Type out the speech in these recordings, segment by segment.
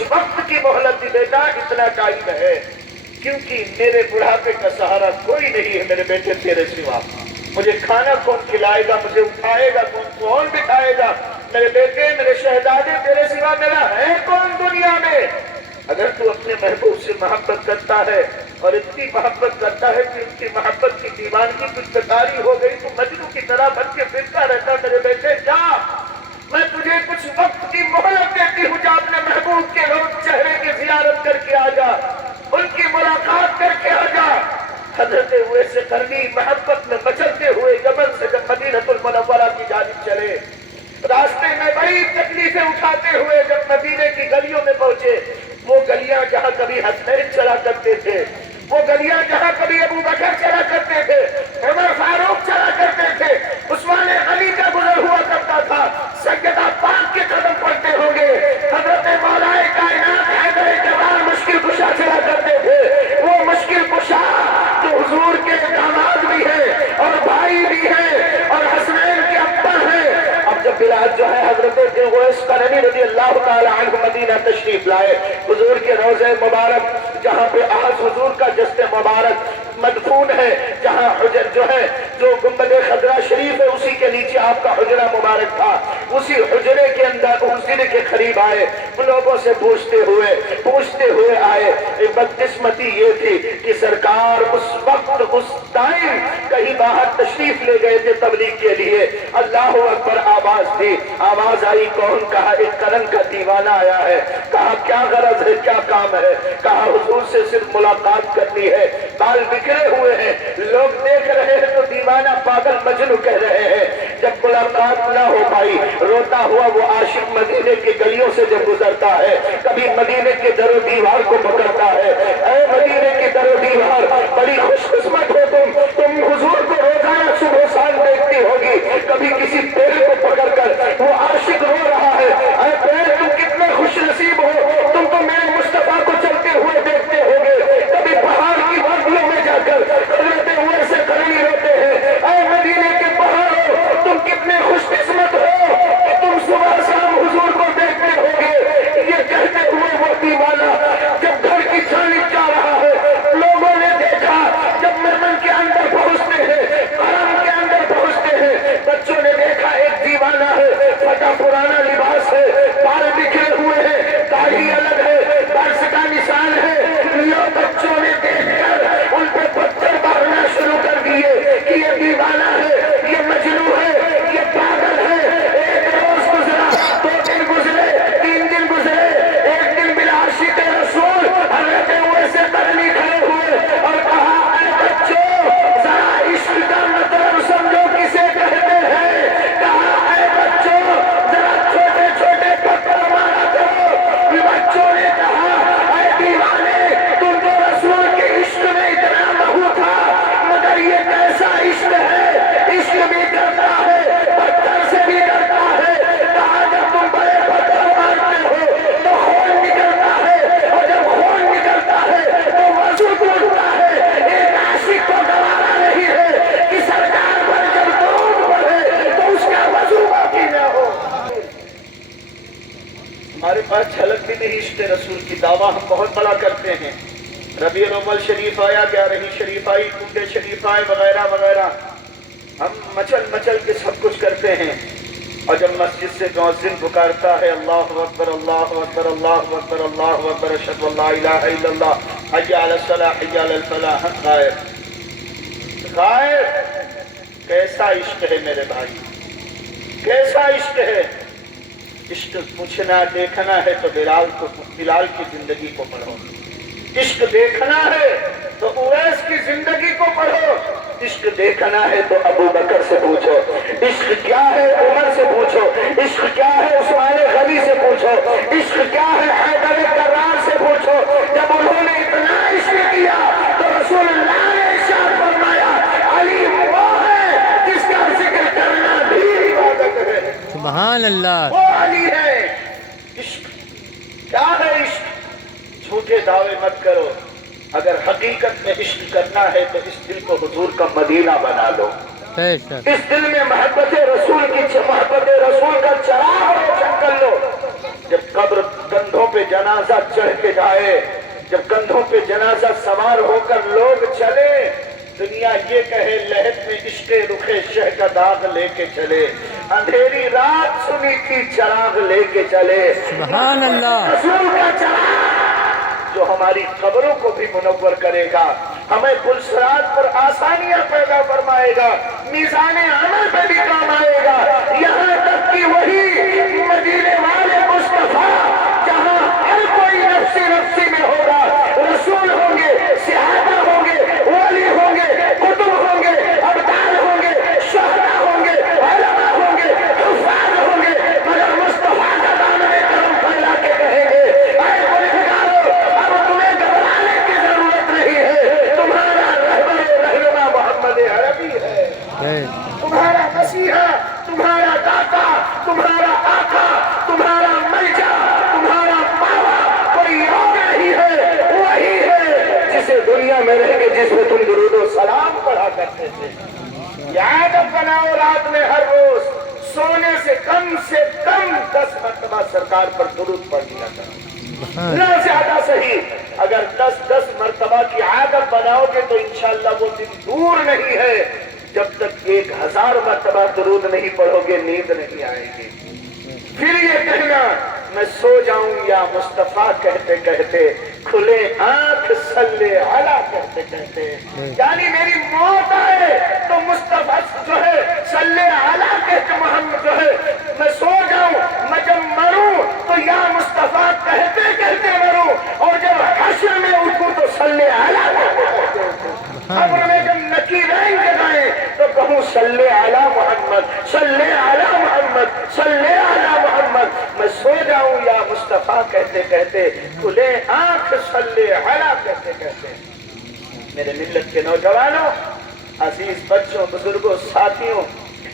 کچھ وقت کی مہلت دی بیٹا، اتنا ٹائم ہے، کیونکہ میرے بڑھاپے کا سہارا کوئی نہیں ہے میرے بیٹے تیرے سوا۔ مجھے کھانا کون کھلائے گا، مجھے اٹھائے گا کون بٹھائے گا؟ میرے بیٹے، میرے شہزادے، تیرے سوا میرا ہے کون دنیا میں؟ اگر تو اپنے محبوب سے محبت کرتا ہے اور اتنی محبت کرتا ہے کہ ان کی محبت کی دیوانگی کچھ بکاری ہو گئی تو مجنو کی طرح بن کے پھرتا رہتا، میرے بیٹے جا، میں تجھے کچھ وقت کی مہلت دیتی ہوں، جا اپنے محبوب کے روز چہرے کی زیارت کر کے آ جا، ان کی ملاقات کر کے آ جا۔ حضرت اویس قرنی محبت میں مچلتے ہوئے جبل سے جب مدینہ المنورہ کی جانب چلے، راستے میں بڑی تکلیفیں اٹھاتے ہوئے جب مدینے کی گلیوں میں پہنچے، وہ گلیاں جہاں کبھی حسنین چلا کرتے تھے، وہ گلیاں جہاں کبھی ابو بکر چلا کرتے تھے، عمر فاروق چلا کرتے تھے، عثمان غنی کا گزر ہوا کرتا تھا، سیدہ پاک کے قدم پڑتے ہوں گے، حضرت مولا کائنات حیدر کرار مشکل کشا چلا کرتے تھے، وہ مشکل کشا جو حضور کے داماد بھی ہے اور بھائی بھی ہے اور حسنین کے ابا ہے۔ اب جب بلال جو ہے حضرت اویس قرنی رضی اللہ تعالی عنہ مدینہ تشریف لائے، حضور کے روضہ مبارک جہاں پہ آج حضور کا جسد مبارک مدفون ہے، جہاں حجر جو ہے جو گنبد خضرا شریف ہے اسی کے نیچے آپ کا حجرہ مبارک تھا، اسی حجرے کے اندر حجرے کے قریب آئے، ان لوگوں سے پوچھتے ہوئے آئے۔ بدقسمتی یہ تھی کہ سرکار اس وقت اس ٹائم کہیں باہر تشریف لے گئے تھے تبلیغ کے لیے۔ اللہ اکبر آواز تھی، آواز آئی، کون؟ کہا ایک کرن کا دیوانہ آیا ہے۔ کہا کیا غرض ہے، کیا کام ہے؟ کہا حضور سے صرف ملاقات کرنی ہے، بال بکھرے ہوئے ہیں، لوگ دیکھ رہے ہیں تو دیوانہ پاگل مجنو کہہ رہے ہیں۔ جب ملاقات نہ ہو پائی، روتا ہوا وہ عاشق مدینے کی گلیوں سے جب گزرتا ہے، کبھی مدینے کے در و دیوار کو پکڑتا ہے، اے مدینے کی در و دیوار، بڑی خوش قسمت ہو تم حضور کو روزانہ صبح شام دیکھتی ہوگی، کبھی کسی پیڑ کو پکڑ کر وہ عاشق رو رہا ہے، اے پیڑ تم کتنے خوش نصیب ہو، تم تو میرے مصطفیٰ کو چلتے ہوئے دیکھتے ہوگے، کبھی پہاڑ کی وادیوں میں جا کر حضرت اویس قرنی روتے ہیں، اے مدینے کے پہاڑوں تم کتنے خوش قسمت ہو کہ تم صبح شام حضور کو دیکھتے ہوگے۔ یہ کہتے ہوئے وہ دیوانہ جب گھر کی جانب جا رہا ہے، لوگوں نے دیکھا جب مہمان کے اندر پہنچتے ہیں، حرم کے اندر پہنچتے ہیں، بچوں نے دیکھا ایک دیوانہ ہے، پھٹا پرانا لباس ہے، بال بکھرے ہوئے ہیں، داڑھی الگ ہے، برس کا نشان ہے، لوگ بچوں نے دیکھ کر ان پہ پتھر مارنا شروع کر دیے کہ یہ دیوانہ ہے، یہ مجنون ہے، یہ پاگل ہے۔ ایک روز گزرا، 2 دن گزرے، 3 دن گزرے، ایک دن بالعاشق رسول حضرت اویس قرنی کھڑے ہوئے اور کہا اے بچوں ذرا عشق کا مطلب سمجھو کسے کہتے ہیں۔ کہا اے بچوں ذرا چھوٹے چھوٹے پتھر مارا کرو۔ بچوں نے کہا اے دیوانے تم تو رسول کے عشق میں اتنا مہو تھا، مگر یہ کیسا عشق ہے، عشق بھی کرتا ہے پتھر سے بھی ڈرتا ہے۔ کہا جب تم بڑے پتھر مارتے ہو تو خون نکلتا ہے، اور جب خون نکلتا ہے تو وضو ٹوٹتا ہے۔ ایک عاشق کو گوارا نہیں ہے کہ سرکار پر جب درود پڑھے تو اس کا وضو باقی نہ ہو۔ ہمارے پاس جھلک بھی نہیں عشق رسول کی، دعویٰ ہم بہت بڑا کرتے ہیں۔ ربیع الاول شریف آیا، 11 شریف آئی، کنڈے شریف آئے، وغیرہ وغیرہ، ہم مچل کے سب کچھ کرتے ہیں۔ اور جب مسجد سے مؤذن پکارتا ہے اللہ اکبر اللہ اکبر اللہ اکبر اللہ اکبر اشہد ان لا الہ الا اللہ حی علی الصلاۃ حی علی الفلاح، ہم غائب۔ کیسا عشق ہے میرے بھائی، کیسا عشق ہے۔ عشق پوچھنا دیکھنا ہے تو بلال کی زندگی کو پڑھو، عشق دیکھنا ہے تو اویس کی زندگی کو پڑھو، عشق دیکھنا ہے تو ابو بکر سے پوچھو، عشق کیا ہے عمر سے پوچھو، عشق کیا ہے عثمان غنی سے پوچھو، عشق کیا ہے حیدر کرار سے پوچھو۔ جب انہوں نے اتنا عشق کیا تو رسول اللہ نے ارشاد فرمایا علی وہ ہے جس کا ذکر کرنا بھی عبادت ہے۔ سبحان اللہ، وہ علی ہے۔ عشق کیا ہے؟ عشق جھوٹے دعوے مت کرو، اگر حقیقت میں عشق کرنا ہے تو اس دل کو حضور کا مدینہ بنا لو، بے شک، اس دل میں محبت رسول کا چراغ روشن کر لو۔ جب قبر کندھوں پہ جنازہ چڑھ کے جائے، جب کندھوں پہ جنازہ سوار ہو کر لوگ چلے، دنیا یہ کہے لہد میں عشق رخ شہ کا داغ لے کے چلے، اندھیری رات سنی تھی چراغ لے کے چلے، سبحان اللہ، رسول کا چراغ جو ہماری قبروں کو بھی منور کرے گا، ہمیں پلسرات پر آسانیاں پیدا فرمائے گا، میزان عمل پہ بھی کام آئے گا، یہاں تک کہ وہی مدینے والے مصطفیٰ جہاں ہر کوئی نفسی نفسی میں ہوگا، رسول ہوں گے، صحابہ ہوں گے، ولی ہوں گے، کتب ہوں گے، ابدال ہوں گے، شہداء ہوں گے، علماء ہوں گے، حفاظ ہوں گے، مگر مصطفیٰ کا دامن کرم پھیلا کے کہیں گے اے گنہگارو، اب تمہیں گھبرانے کی ضرورت نہیں ہے، تمہارا رہبر رہنما محمد عربی ہے، تمہارا مسیحا، تمہارا داتا، تمہارا آقا، تمہارا ملجا، تمہارا ماوا کوئی اور نہیں ہے، وہی ہے جسے دنیا میں رہ کے جس میں تم درود و سلام پڑھا کرتے تھے۔ یاد بناؤ رات میں ہر روز سونے سے کم 10 مرتبہ سرکار پر درود پڑھ لیا کرو، نہ زیادہ صحیح، اگر 10 مرتبہ کی عادت بناؤ گے تو انشاءاللہ وہ دن دور نہیں ہے جب تک 1000 مرتبہ درود نہیں پڑھو گے نیند نہیں آئے گی۔ پھر یہ کہنا میں سو جاؤں یا مصطفیٰ کہتے کہتے، کھلے آنکھ صلی علی کہتے کہتے، یعنی میری موت آئے تو مصطفیٰ جو ہے صلی علی کہتے، محمد جو ہے میں سو جاؤں، میں جب مروں تو یا مصطفیٰ کہتے کہتے مروں، اور جب حشر میں اٹھوں تو صلی علی کہتے کہتے اٹھوں، قبر میں جب نکیرین جگائیں تو کہوں صلی علی محمد، صلی علی محمد، صلی علی محمد، میں سو جاؤں یا مصطفیٰ کہتے کہتے، کھلے آنکھ صلی علی کہتے کہتے۔ میرے ملت کے نوجوانوں، عزیز بچوں، بزرگوں، ساتھیوں،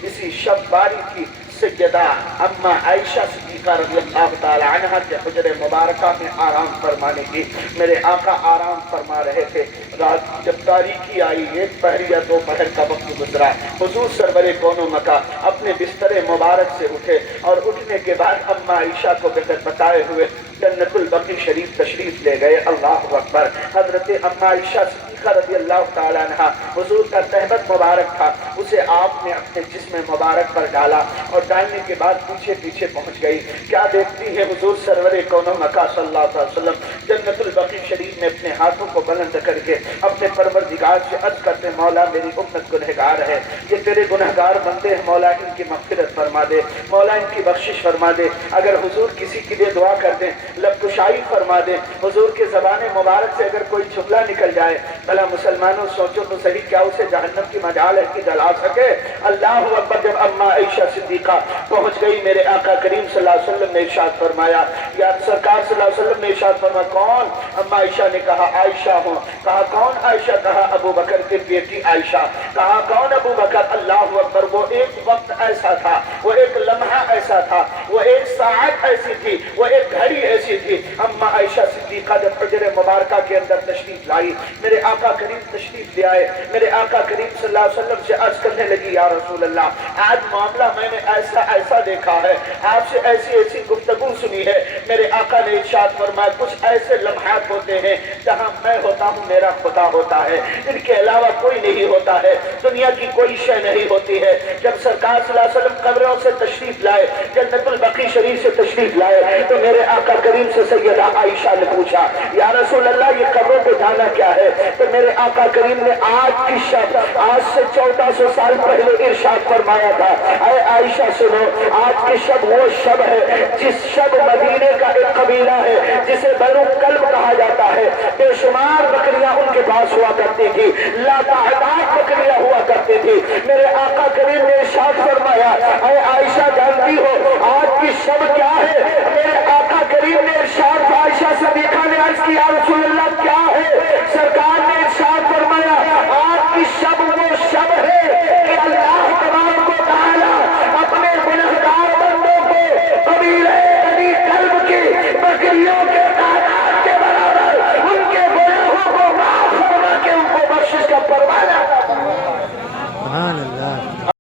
اسی شب باری کی سیدہ اما عائشہ صدیقہ رضی اللہ تعالی عنہ کے حجر مبارکہ میں آرام فرمانے کی میرے آقا آرام فرما رہے تھے۔ رات جب تاریکی آئی، 1 پہر یا 2 پہر کا وقت گزرا، حضور سرور کون و مکان اپنے بستر مبارک سے اٹھے، اور اٹھنے کے بعد اما عائشہ کو بغیر بتائے ہوئے جنت البقیع شریف تشریف لے گئے۔ اللہ اکبر۔ حضرت اما عائشہ صدیقہ رضی اللہ تعالی عنہ، حضور کا تہبت مبارک تھا، اسے آپ نے اپنے جسم مبارک پر ڈالا اور ڈالنے کے بعد پیچھے پیچھے پہنچ گئی۔ کیا دیکھتی ہے حضور سرور کون و مکان صلی اللہ علیہ وسلم جنت البقیع شریف میں اپنے ہاتھوں کو بلند کر کے اپنے پروردگار سے عرض کرتے، مولا میری امت گنہگار ہے، یہ تیرے گنہگار بندے ہیں، مولا ان کی مغفرت فرما دے، مولا ان کی بخشش فرما دے۔ اگر حضور کسی کے لیے دعا کر دیں، لب کشائی فرما دیں، حضور کے زبان مبارک سے اگر کوئی جملہ نکل جائے، بھلا مسلمانوں سوچو تو صحیح، کیا اسے جہنم کی مجال ہے کہ جلا سکے؟ اللہ اکبر۔ جب اما عائشہ صدیقہ پہنچ گئی، میرے آقا کریم صلی اللہ علیہ وسلم نے ارشاد فرمایا، یا سرکار صلی اللہ علیہ وسلم نے ارشاد فرمایا، کون؟ اما عائشہ نے کہا عائشہ ہوں۔ کہا کون عائشہ؟ کہا ابو بکر کی بیٹی عائشہ۔ کہا کون ابو بکر؟ اللہ اکبر۔ وہ ایک وقت ایسا تھا، وہ ایک لمحہ ایسا تھا، وہ ایک ساعت ایسی تھی، وہ ایک گھڑی ایسی تھی۔ اما عائشہ صدیقہ جب حجر مبارکہ کے اندر تشریف لائی، میرے آقا کریم تشریف لے آئے، میرے آقا کریم صلی اللہ علیہ وسلم سے عرض کرنے لگی، یا رسول اللہ، آج معاملہ میں نے ایسا ایسا دیکھا ہے، آپ سے ایسی ایسی گفتگو سنی ہے۔ میرے آقا نے ارشاد فرمایا، کچھ ایسے لمحات ہوتے ہیں جہاں میں ہوتا ہوں، میرا خدا ہوتا ہے، ان کے علاوہ کوئی نہیں ہوتا ہے، دنیا کی کوئی شے نہیں ہوتی ہے۔ جب سرکار صلی اللہ علیہ وسلم قبروں سے تشریف لائے، جنت البقیع شریف سے تشریف لائے، تو میرے آقا کریم سے سیدہ عائشہ نے پوچھا، یا رسول اللہ یہ قبروں پہ جانا کیا ہے؟ تو میرے آقا کریم نے آج کی شب، آج سے 1400 سال پہلے ارشاد فرمایا تھا، اے عائشہ سنو، آج کی شب وہ شب ہے جس شب مدینے کا ایک قبیلہ ہے جسے بنو کلب کہا جاتا ہے، بے شمار بکریاں ان کے پاس ہوا کرتی تھی، لاتعداد بکریاں ہوا کرتی تھی۔ میرے آقا کریم نے ارشاد فرمایا، اے عائشہ جانتی ہو آج کی شب کیا ہے؟ میرے آقا کریم نے ارشاد، عائشہ صدیقہ نے عرض کیا